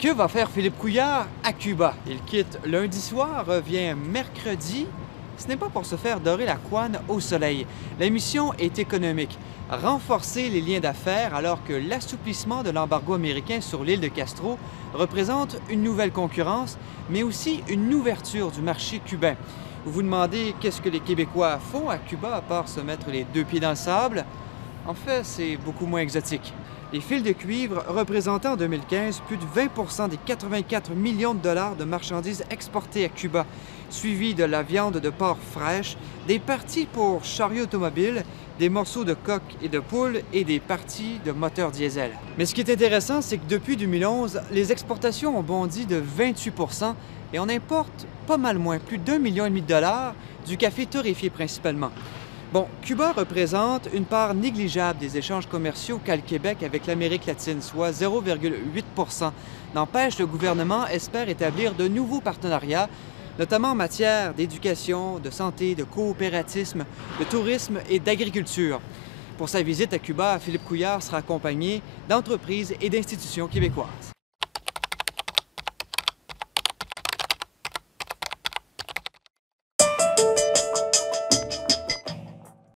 Que va faire Philippe Couillard à Cuba? Il quitte lundi soir, revient mercredi. Ce n'est pas pour se faire dorer la couenne au soleil. La mission est économique. Renforcer les liens d'affaires alors que l'assouplissement de l'embargo américain sur l'île de Castro représente une nouvelle concurrence, mais aussi une ouverture du marché cubain. Vous vous demandez qu'est-ce que les Québécois font à Cuba à part se mettre les deux pieds dans le sable? En fait, c'est beaucoup moins exotique. Les fils de cuivre représentaient en 2015 plus de 20 des 84 millions de dollars de marchandises exportées à Cuba, suivis de la viande de porc fraîche, des parties pour chariots automobiles, des morceaux de coq et de poule et des parties de moteurs diesel. Mais ce qui est intéressant, c'est que depuis 2011, les exportations ont bondi de 28 et on importe pas mal moins, plus d'1,5 million de dollars, du café torréfié principalement. Bon, Cuba représente une part négligeable des échanges commerciaux qu'a le Québec avec l'Amérique latine, soit 0,8 N'empêche, le gouvernement espère établir de nouveaux partenariats, notamment en matière d'éducation, de santé, de coopératisme, de tourisme et d'agriculture. Pour sa visite à Cuba, Philippe Couillard sera accompagné d'entreprises et d'institutions québécoises.